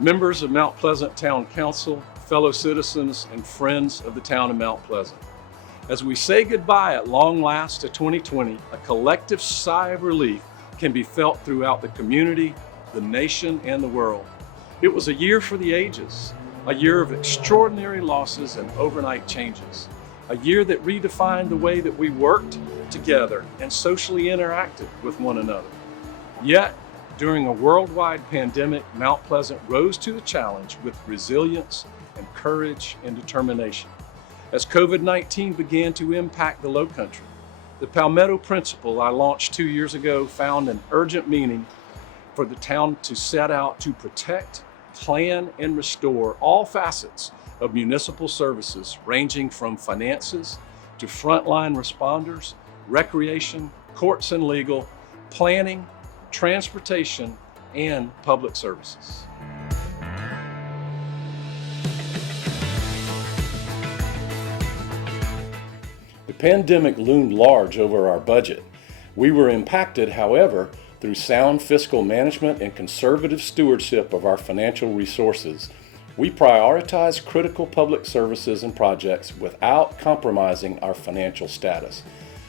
members of Mount Pleasant Town Council, fellow citizens, and friends of the town of Mount Pleasant. As we say goodbye at long last to 2020, a collective sigh of relief can be felt throughout the community, the nation, and the world. It was a year for the ages, a year of extraordinary losses and overnight changes, a year that redefined the way that we worked together and socially interacted with one another. Yet, during a worldwide pandemic, Mount Pleasant rose to the challenge with resilience and courage and determination. As COVID-19 began to impact the Lowcountry, the Palmetto Principle I launched 2 years ago found an urgent meaning for the town to set out to protect, plan, and restore all facets of municipal services, ranging from finances to frontline responders, recreation, courts and legal, planning, transportation, and public services. The pandemic loomed large over our budget. We were impacted, however, through sound fiscal management and conservative stewardship of our financial resources. We prioritized critical public services and projects without compromising our financial status.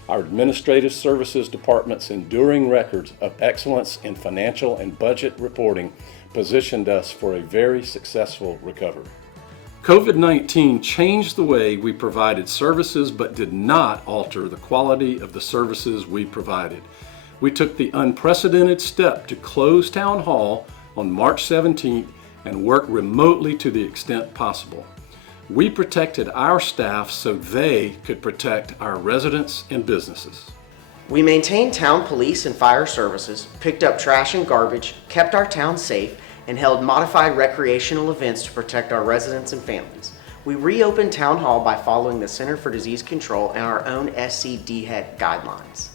Our administrative services department's enduring records of excellence in financial and budget reporting positioned us for a very successful recovery. COVID-19 changed the way we provided services but did not alter the quality of the services we provided. We took the unprecedented step to close Town Hall on March 17th and work remotely to the extent possible. We protected our staff so they could protect our residents and businesses. We maintained town police and fire services, picked up trash and garbage, kept our town safe, and held modified recreational events to protect our residents and families. We reopened Town Hall by following the Center for Disease Control and our own SCDHEC guidelines.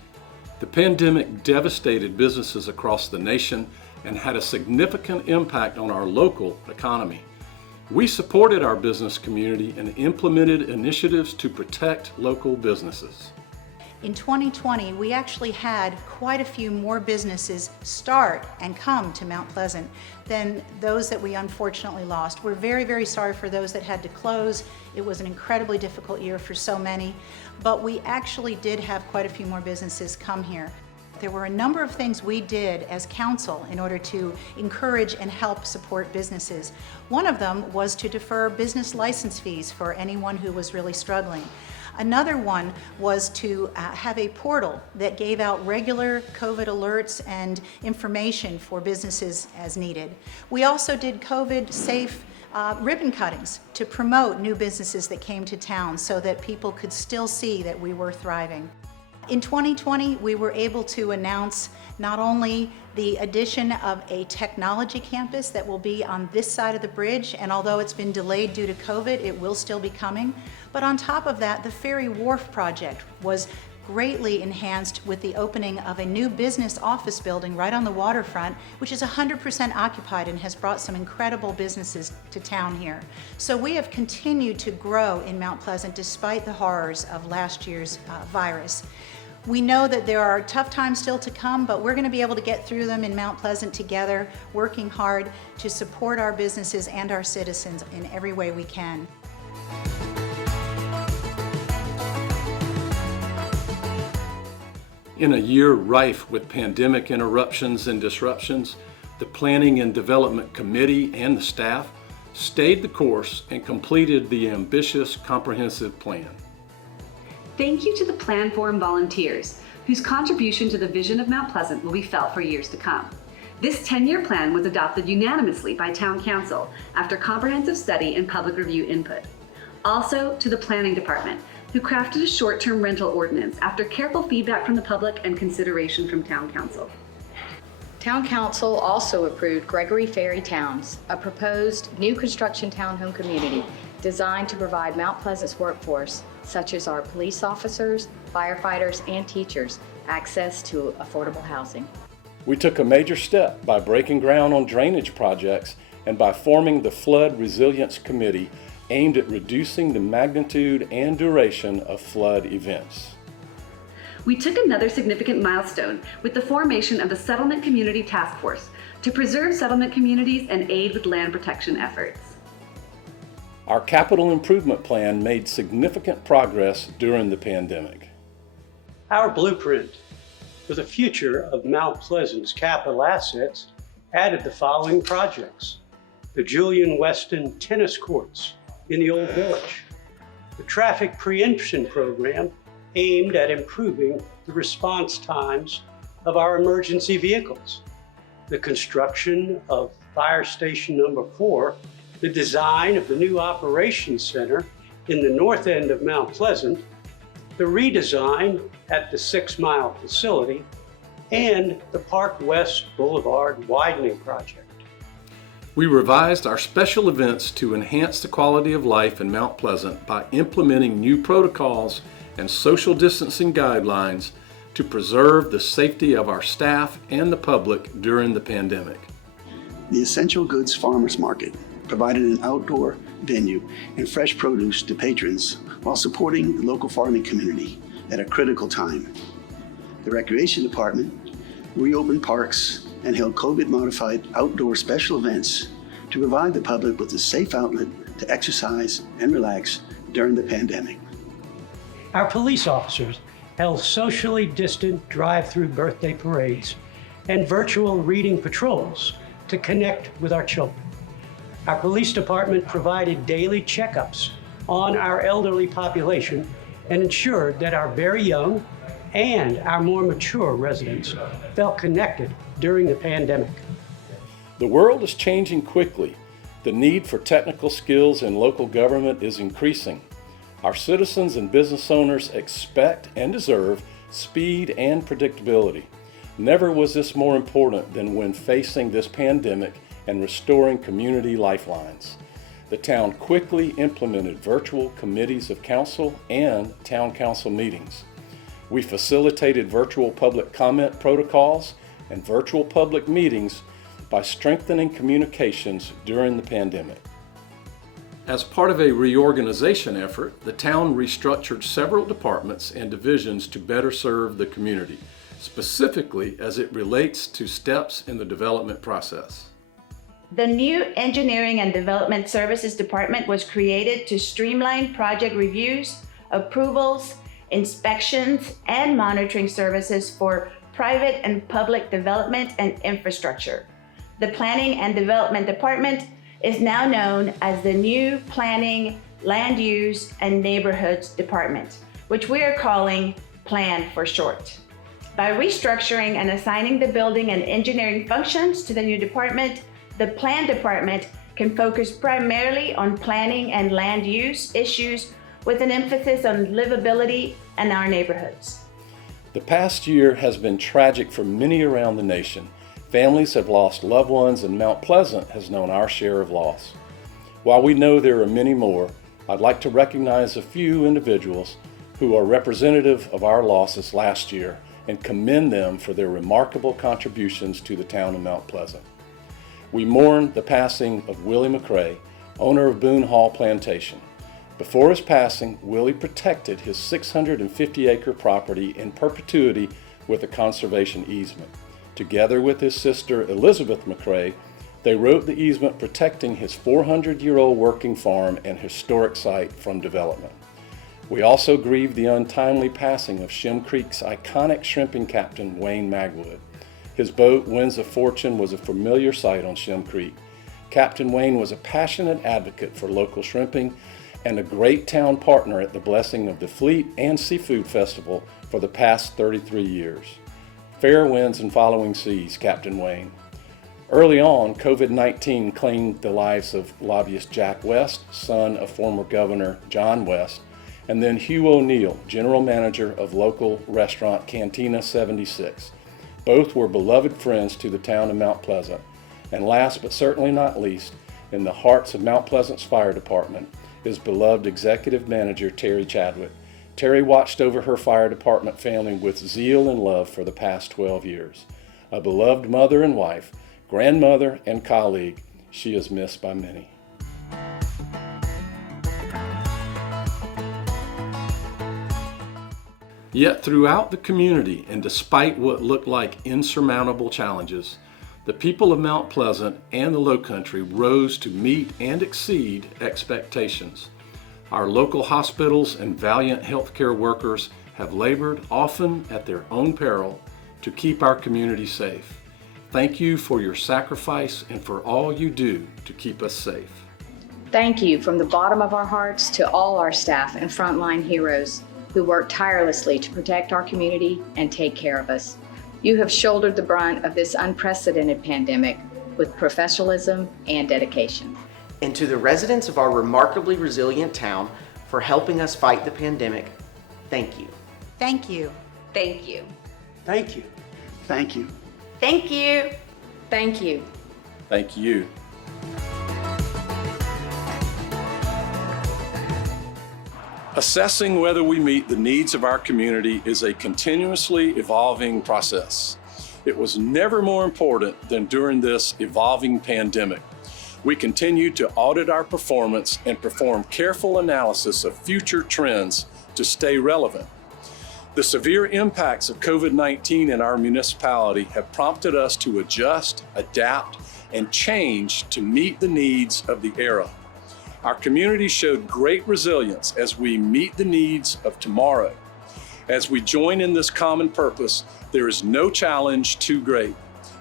The pandemic devastated businesses across the nation and had a significant impact on our local economy. We supported our business community and implemented initiatives to protect local businesses. In 2020, we actually had quite a few more businesses start and come to Mount Pleasant than those that we unfortunately lost. We're very, very sorry for those that had to close. It was an incredibly difficult year for so many, but we actually did have quite a few more businesses come here. There were a number of things we did as council in order to encourage and help support businesses. One of them was to defer business license fees for anyone who was really struggling. Another one was to have a portal that gave out regular COVID alerts and information for businesses as needed. We also did COVID-safe ribbon cuttings to promote new businesses that came to town so that people could still see that we were thriving. In 2020, we were able to announce not only the addition of a technology campus that will be on this side of the bridge, and although it's been delayed due to COVID, it will still be coming. But on top of that, the Ferry Wharf project was greatly enhanced with the opening of a new business office building right on the waterfront, which is 100% occupied and has brought some incredible businesses to town here. So we have continued to grow in Mount Pleasant despite the horrors of last year's virus. We know that there are tough times still to come, but we're going to be able to get through them in Mount Pleasant together, working hard to support our businesses and our citizens in every way we can. In a year rife with pandemic interruptions and disruptions, the Planning and Development Committee and the staff stayed the course and completed the ambitious comprehensive plan. Thank you to the Plan Forum volunteers, whose contribution to the vision of Mount Pleasant will be felt for years to come. This 10-year plan was adopted unanimously by Town Council after comprehensive study and public review input. Also to the Planning Department, who crafted a short-term rental ordinance after careful feedback from the public and consideration from Town Council. Town Council also approved Gregory Ferry Towns, a proposed new construction townhome community designed to provide Mount Pleasant's workforce, such as our police officers, firefighters, and teachers, access to affordable housing. We took a major step by breaking ground on drainage projects and by forming the Flood Resilience Committee aimed at reducing the magnitude and duration of flood events. We took another significant milestone with the formation of the Settlement Community Task Force to preserve settlement communities and aid with land protection efforts. Our capital improvement plan made significant progress during the pandemic. Our blueprint for the future of Mount Pleasant's capital assets added the following projects: the Julian Weston tennis courts in the Old Village, the traffic preemption program aimed at improving the response times of our emergency vehicles, the construction of Fire Station Number 4, the design of the new operations center in the north end of Mount Pleasant, the redesign at the 6 Mile facility, and the Park West Boulevard widening project. We revised our special events to enhance the quality of life in Mount Pleasant by implementing new protocols and social distancing guidelines to preserve the safety of our staff and the public during the pandemic. The Essential Goods Farmers Market provided an outdoor venue and fresh produce to patrons while supporting the local farming community at a critical time. The Recreation Department reopened parks and held COVID-modified outdoor special events to provide the public with a safe outlet to exercise and relax during the pandemic. Our police officers held socially distant drive-through birthday parades and virtual reading patrols to connect with our children. Our police department provided daily checkups on our elderly population and ensured that our very young and our more mature residents felt connected during the pandemic. The world is changing quickly. The need for technical skills in local government is increasing. Our citizens and business owners expect and deserve speed and predictability. Never was this more important than when facing this pandemic and restoring community lifelines. The town quickly implemented virtual committees of council and town council meetings. We facilitated virtual public comment protocols and virtual public meetings by strengthening communications during the pandemic. As part of a reorganization effort, the town restructured several departments and divisions to better serve the community, specifically as it relates to steps in the development process. The new Engineering and Development Services Department was created to streamline project reviews, approvals, inspections, and monitoring services for private and public development and infrastructure. The Planning and Development Department is now known as the new Planning, Land Use, and Neighborhoods Department, which we are calling PLAN for short. By restructuring and assigning the building and engineering functions to the new department, the Plan Department can focus primarily on planning and land use issues with an emphasis on livability in our neighborhoods. The past year has been tragic for many around the nation. Families have lost loved ones, and Mount Pleasant has known our share of loss. While we know there are many more, I'd like to recognize a few individuals who are representative of our losses last year and commend them for their remarkable contributions to the town of Mount Pleasant. We mourn the passing of Willie McCrae, owner of Boone Hall Plantation. Before his passing, Willie protected his 650-acre property in perpetuity with a conservation easement. Together with his sister Elizabeth McCrae, they wrote the easement protecting his 400-year-old working farm and historic site from development. We also grieve the untimely passing of Shem Creek's iconic shrimping captain, Wayne Magwood. His boat, Winds of Fortune, was a familiar sight on Shem Creek. Captain Wayne was a passionate advocate for local shrimping and a great town partner at the blessing of the Fleet and Seafood Festival for the past 33 years. Fair winds and following seas, Captain Wayne. Early on, COVID-19 claimed the lives of lobbyist Jack West, son of former Governor John West, and then Hugh O'Neill, general manager of local restaurant Cantina 76. Both were beloved friends to the town of Mount Pleasant. And last but certainly not least, in the hearts of Mount Pleasant's fire department is beloved executive manager Terry Chadwick. Terry watched over her fire department family with zeal and love for the past 12 years. A beloved mother and wife, grandmother and colleague, she is missed by many. Yet throughout the community, and despite what looked like insurmountable challenges, The people of Mount Pleasant and the Lowcountry rose to meet and exceed expectations. Our local hospitals and valiant healthcare workers have labored, often at their own peril, to keep our community safe. Thank you for your sacrifice and for all you do to keep us safe. Thank you from the bottom of our hearts to all our staff and frontline heroes who work tirelessly to protect our community and take care of us. You have shouldered the brunt of this unprecedented pandemic with professionalism and dedication. And to the residents of our remarkably resilient town for helping us fight the pandemic, thank you. Thank you. Thank you. Thank you. Thank you. Thank you. Thank you. Thank you. Assessing whether we meet the needs of our community is a continuously evolving process. It was never more important than during this evolving pandemic. We continue to audit our performance and perform careful analysis of future trends to stay relevant. The severe impacts of COVID-19 in our municipality have prompted us to adjust, adapt, and change to meet the needs of the era. Our community showed great resilience as we meet the needs of tomorrow. As we join in this common purpose, there is no challenge too great.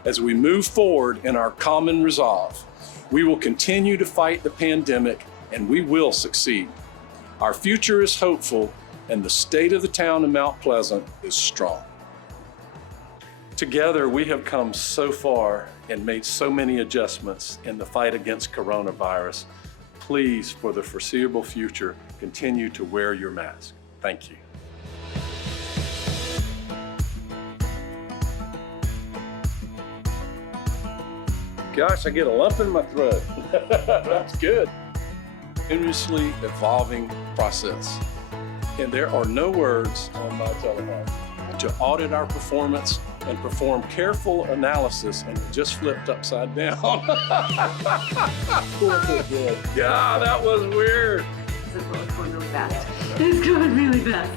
As we move forward in our common resolve, we will continue to fight the pandemic and we will succeed. Our future is hopeful and the state of the town of Mount Pleasant is strong. Together, we have come so far and made so many adjustments in the fight against coronavirus. Please, for the foreseeable future, continue to wear your mask. Thank you. Gosh, I get a lump in my throat. That's good. Continuously evolving process. And there are no words on my telephone. To audit our performance and perform careful analysis, and it just flipped upside down. Yeah, that was weird. It's going really fast. It's going really fast.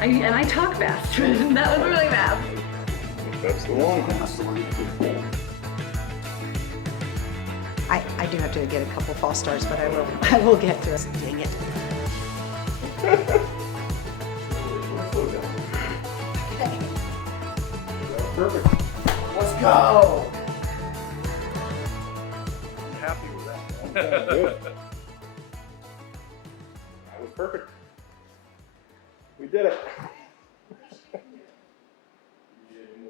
And I talk fast. That was really fast. That's the one. I do have to get a couple false starts, but I will get through it. Dang it. Perfect. Let's go. I'm happy with that. Good. That was perfect. We did it.